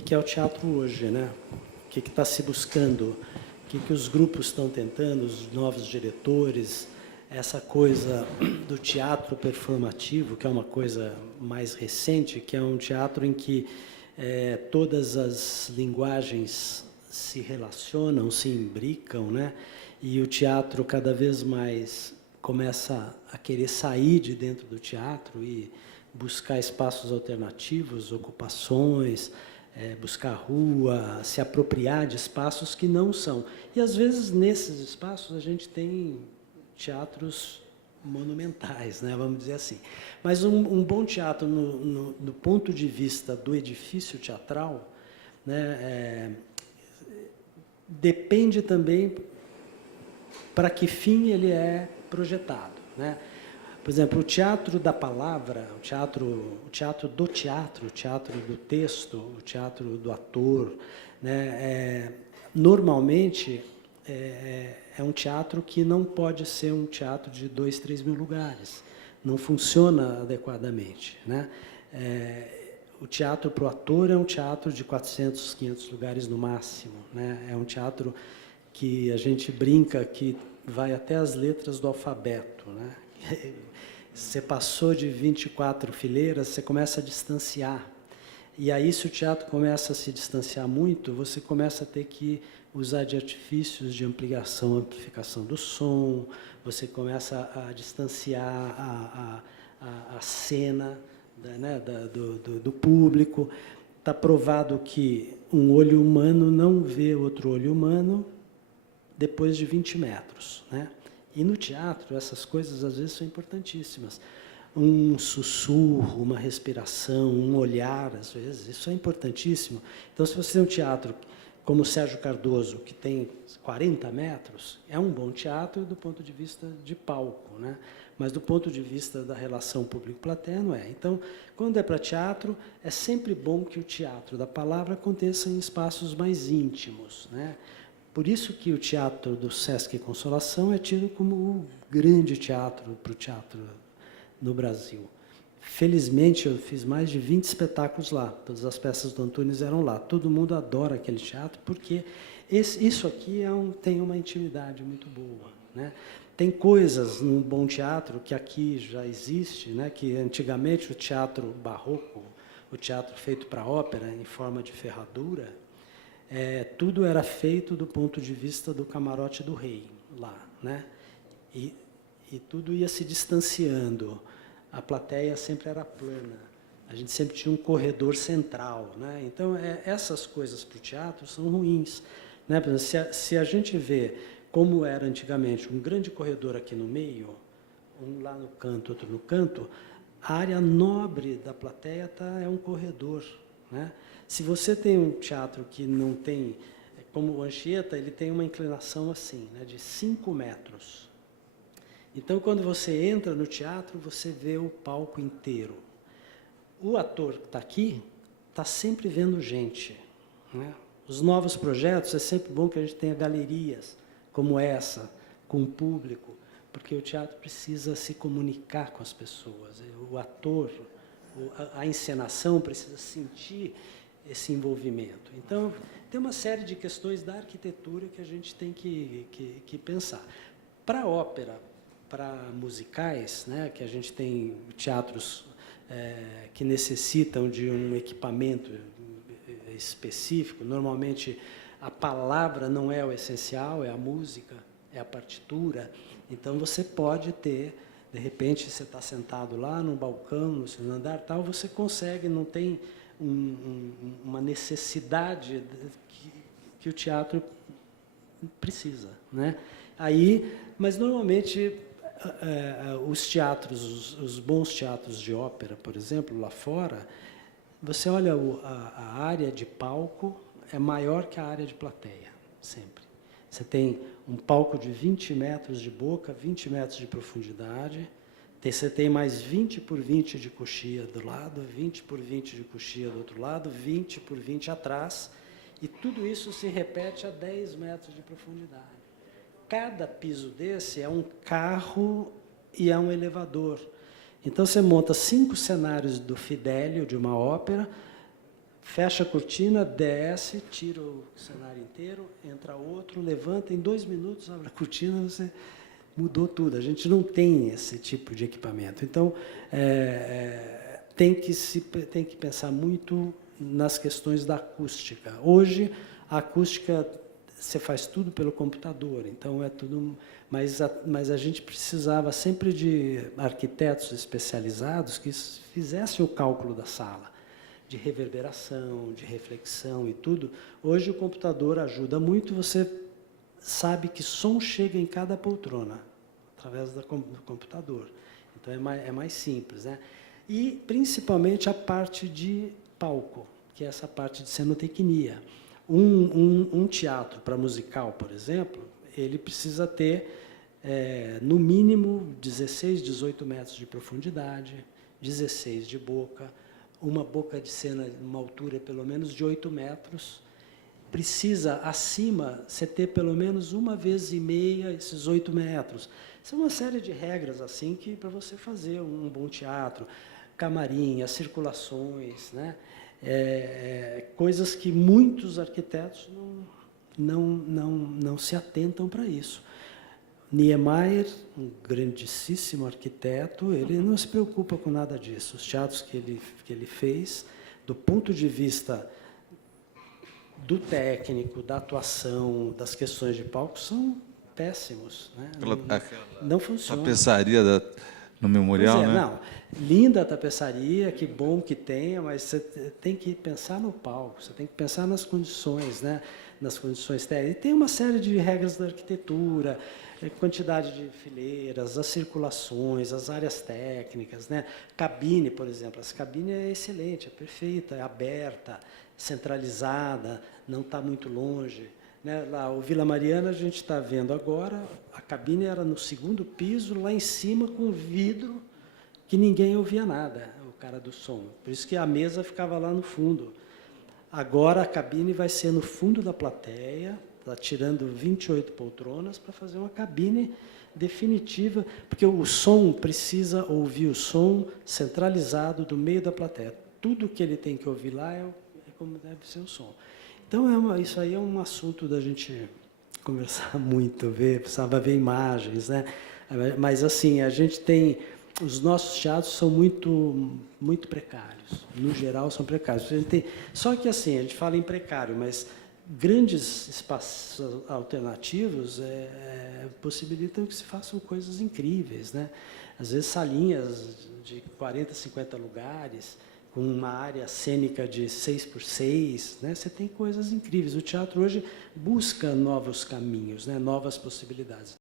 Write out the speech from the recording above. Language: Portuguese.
que é o teatro hoje, né? O que está se buscando, o que os grupos estão tentando, os novos diretores, essa coisa do teatro performativo, que é uma coisa mais recente, que é um teatro em que todas as linguagens se relacionam, se imbricam, né? E o teatro cada vez mais começa a querer sair de dentro do teatro e buscar espaços alternativos, ocupações, buscar rua, se apropriar de espaços que não são. E, às vezes, nesses espaços, a gente tem teatros monumentais, né, vamos dizer assim. Mas um bom teatro, do ponto de vista do edifício teatral, né, depende também para que fim ele é projetado, né? Por exemplo, o teatro da palavra, o teatro do texto, o teatro do ator, né, normalmente é um teatro que não pode ser um teatro de 2, 3 mil lugares. Não funciona adequadamente, né? O teatro para o ator é um teatro de 400, 500 lugares no máximo, né? É um teatro que a gente brinca que vai até as letras do alfabeto, né? Você passou de 24 fileiras, você começa a distanciar. E aí, se o teatro começa a se distanciar muito, você começa a ter que usar de artifícios de amplificação do som, você começa a distanciar a cena, né, do público. Está provado que um olho humano não vê outro olho humano depois de 20 metros, né? E no teatro, essas coisas, às vezes, são importantíssimas. Um sussurro, uma respiração, um olhar, às vezes, isso é importantíssimo. Então, se você tem um teatro como o Sérgio Cardoso, que tem 40 metros, é um bom teatro do ponto de vista de palco, né? Mas do ponto de vista da relação público-plateia, não é. Então, quando é para teatro, é sempre bom que o teatro da palavra aconteça em espaços mais íntimos, né? Por isso que o teatro do Sesc Consolação é tido como o grande teatro para o teatro no Brasil. Felizmente, eu fiz mais de 20 espetáculos lá. Todas as peças do Antunes eram lá. Todo mundo adora aquele teatro, porque isso aqui tem uma intimidade muito boa, né? Tem coisas num bom teatro que aqui já existe, né? Que antigamente o teatro barroco, o teatro feito para ópera em forma de ferradura, tudo era feito do ponto de vista do camarote do rei, lá, né? E tudo ia se distanciando. A plateia sempre era plana. A gente sempre tinha um corredor central, né? Então, essas coisas para o teatro são ruins, né? Se a gente vê como era antigamente um grande corredor aqui no meio, um lá no canto, outro no canto, a área nobre da plateia é um corredor, né? Se você tem um teatro que não tem, como o Anchieta, ele tem uma inclinação assim, né, de 5 metros. Então, quando você entra no teatro, você vê o palco inteiro. O ator que está aqui está sempre vendo gente, né? Os novos projetos, é sempre bom que a gente tenha galerias como essa, com o público, porque o teatro precisa se comunicar com as pessoas. O ator, a encenação precisa sentir esse envolvimento. Então, tem uma série de questões da arquitetura que a gente tem que pensar. Para a ópera, para musicais, né, que a gente tem teatros que necessitam de um equipamento específico, normalmente a palavra não é o essencial, é a música, é a partitura. Então, você pode ter, de repente, você está sentado lá no balcão, no segundo andar, tal, você consegue, não tem uma necessidade que o teatro precisa, né? Mas normalmente os teatros, os bons teatros de ópera, por exemplo, lá fora, você olha a área de palco é maior que a área de plateia, sempre. Você tem um palco de 20 metros de boca, 20 metros de profundidade. Você tem mais 20 por 20 de coxia do lado, 20 por 20 de coxia do outro lado, 20 por 20 atrás, e tudo isso se repete a 10 metros de profundidade. Cada piso desse é um carro e é um elevador. Então, você monta 5 cenários do Fidélio, de uma ópera, fecha a cortina, desce, tira o cenário inteiro, entra outro, levanta, em 2 minutos abre a cortina, você mudou tudo. A gente não tem esse tipo de equipamento. Então, tem que pensar muito nas questões da acústica. Hoje, a acústica, você faz tudo pelo computador, então é tudo... Mas a gente precisava sempre de arquitetos especializados que fizessem o cálculo da sala, de reverberação, de reflexão e tudo. Hoje, o computador ajuda muito, você sabe que som chega em cada poltrona, através do computador. Então, é mais simples, né? E, principalmente, a parte de palco, que é essa parte de cenotecnia. Um teatro para musical, por exemplo, ele precisa ter, no mínimo, 16, 18 metros de profundidade, 16 de boca, uma boca de cena, uma altura pelo menos de 8 metros. Precisa, acima, você ter pelo menos 1,5 vezes esses 8 metros. Isso é uma série de regras assim que para você fazer um bom teatro, camarim, as circulações, né? Coisas que muitos arquitetos não se atentam para isso. Niemeyer, um grandíssimo arquiteto, ele não se preocupa com nada disso. Os teatros que ele fez, do ponto de vista do técnico, da atuação, das questões de palco, são péssimos, né? Não funciona. Tapeçaria no memorial, pois né? Não, linda a tapeçaria, que bom que tenha, mas você tem que pensar no palco, você tem que pensar nas condições, né? Nas condições técnicas. E tem uma série de regras da arquitetura, quantidade de fileiras, as circulações, as áreas técnicas, né? Cabine, por exemplo. Essa cabine é excelente, é perfeita, é aberta, centralizada, não está muito longe. Né? Lá, o Vila Mariana, a gente está vendo agora, a cabine era no 2º piso, lá em cima, com vidro, que ninguém ouvia nada, o cara do som. Por isso que a mesa ficava lá no fundo. Agora, a cabine vai ser no fundo da plateia, está tirando 28 poltronas para fazer uma cabine definitiva, porque o som precisa ouvir o som centralizado do meio da plateia. Tudo que ele tem que ouvir lá é como deve ser o som. Então, isso aí é um assunto da gente conversar muito, precisava ver imagens, né? Mas, assim, a gente tem... Os nossos teatros são muito precários. No geral, são precários. Só que, assim, a gente fala em precário, mas grandes espaços alternativos possibilitam que se façam coisas incríveis, né? Às vezes, salinhas de 40, 50 lugares, com uma área cênica de 6x6, né? Você tem coisas incríveis. O teatro hoje busca novos caminhos, né? Novas possibilidades.